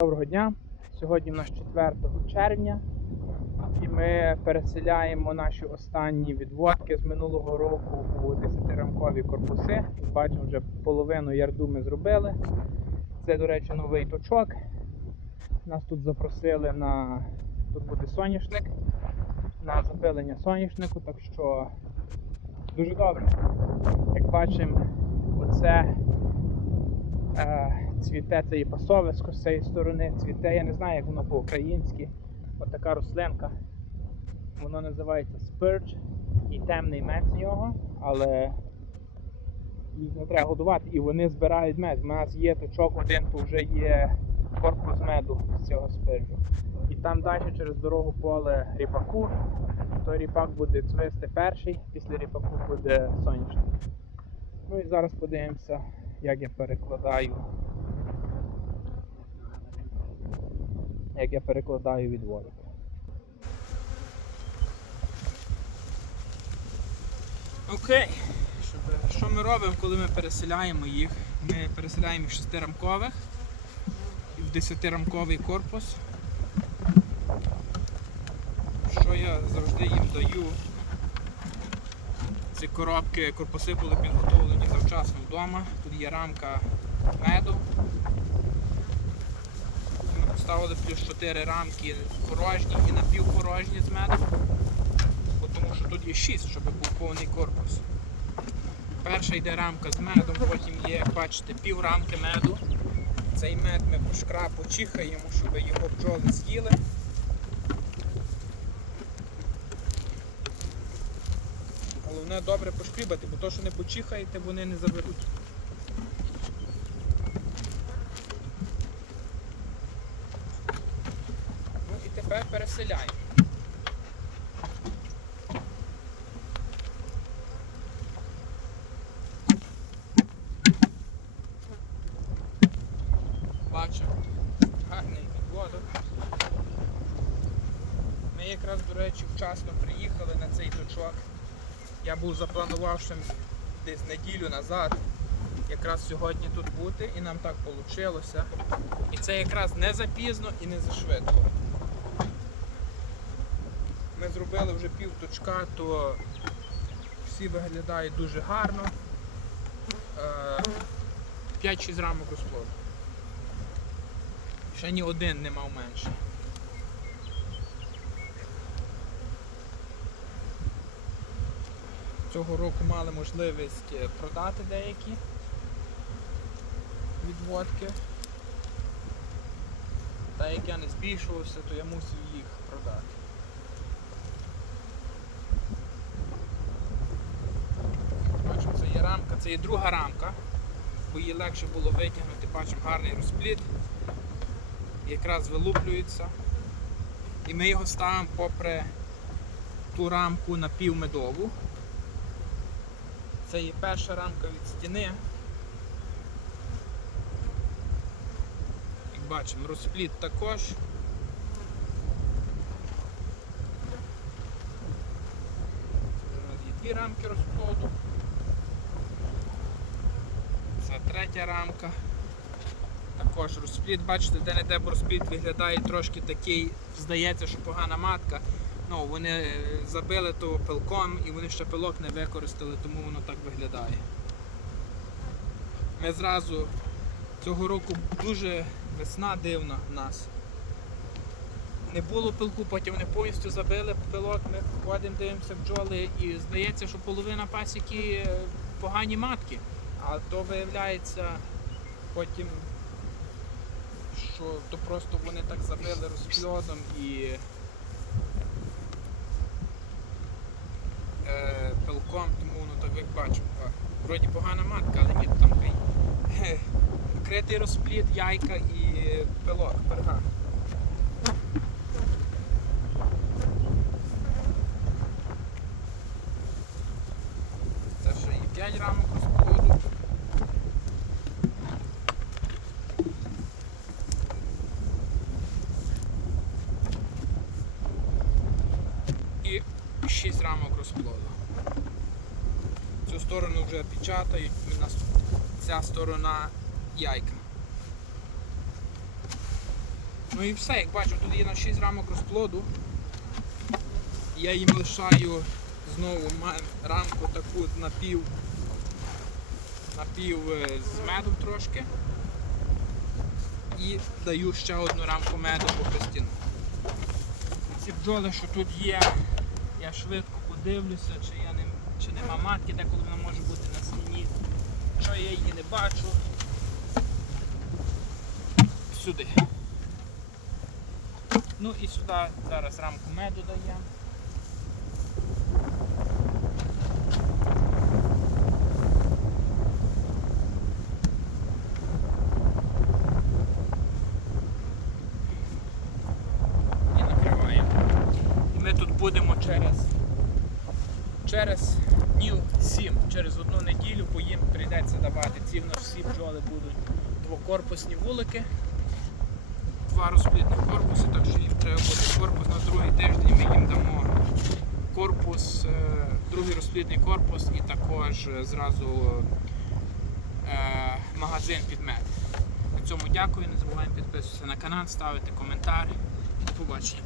Доброго дня! Сьогодні в нас 4 червня і ми переселяємо наші останні відводки з минулого року у 10-рамкові корпуси. Бачимо, вже половину ярду ми зробили. Це, до речі, новий точок. Нас тут запросили на тут буде соняшник, на запилення соняшнику, так що дуже добре. Як бачимо, оце е, цвіте це і пасовисько з цієї сторони, цвіте, я не знаю, як воно по-українськи. От така рослинка. Воно називається спирч і темний мед з нього, але їх не треба годувати і вони збирають мед. У нас є точок один, то вже є корпус меду з цього спирчу. І там далі через дорогу поле ріпаку. Той ріпак буде цвисти перший, після ріпаку буде сонячний. Ну і зараз подивимося, як я перекладаю. Як я перекладаю відводок. Окей. Щоб, що ми робимо, коли ми переселяємо їх? Ми переселяємо їх з 6-рамкових в 10-рамковий корпус. Що я завжди їм даю? Ці коробки, корпуси були підготовлені завчасно вдома. Тут є рамка меду. Поставили плюс 4 рамки порожні і напівпорожні з медом. Тому що тут є 6, щоб був повний корпус. Перша йде рамка з медом, потім є, бачите, пів рамки меду. Цей мед ми по шкрапу чихаємо, щоб його бджоли з'їли. Головне добре пошкрібати, бо то, що не почихаєте, вони не заберуть. Ну і тепер переселяємо. Бачимо гарний відводок. Ми якраз, до речі, вчасно приїхали на цей точок. Я був запланувавши десь неділю назад якраз сьогодні тут бути і нам так вийшло. І це якраз не запізно і не зашвидко. Ми зробили вже пів точка, то всі виглядають дуже гарно. Е, 5-6 рамок розплоду. Ще ні один не мав менше. Цього року мали можливість е, продати деякі відводки. Та як я не збільшувався, то я мусив їх продати. Бачимо, це є друга рамка, бо її легше було витягнути, бачимо гарний розпліт. Якраз вилуплюється. І ми його ставимо попри ту рамку напівмедову. Це є перша рамка від стіни. Як бачимо, розпліт також. Нас є дві рамки розплоду. Це третя рамка. Також розпліт, бачите, де не де розпліт виглядає трошки такий, здається, що погана матка. Ну, вони е, забили то пилком і вони ще пилок не використали, тому воно так виглядає. Ми зразу цього року дуже весна дивна в нас. Не було пилку, потім вони повністю забили пилок, ми ходимо, дивимося бджоли і здається, що половина пасіки е, погані матки. А то виявляється потім, що то просто вони так забили розплодом і е, пилком, тому воно так як бачимо. Вроді погана матка, але ні, там е, розплід, яйка і пилок, перга. Це ще і 5 рамок розплоду. І 6 рамок розплоду. Цю сторону вже печатають, ця сторона яйка. Ну і все, як бачимо, тут є на 6 рамок розплоду. Я їм лишаю знову рамку таку напів, напів е, з медом трошки. І даю ще одну рамку меду по хрестіну. Ці бджоли, що тут є, я швидко подивлюся, чи, я не, чи нема матки, деколи вона може бути на стіні. Що я її не бачу. Сюди. Ну і сюди зараз рамку меду даємо. І накриваємо. І ми тут будемо через, через днів 7, через одну неділю, бо їм прийдеться давати ці в нас всі бджоли будуть двокорпусні вулики два розплідних корпуси, так що їм треба буде корпус на другий тиждень. Ми їм дамо корпус, е, другий розплідний корпус і також е, зразу е, магазин під мед. На цьому дякую. Не забуваємо підписуватися на канал, ставити коментар. До побачення.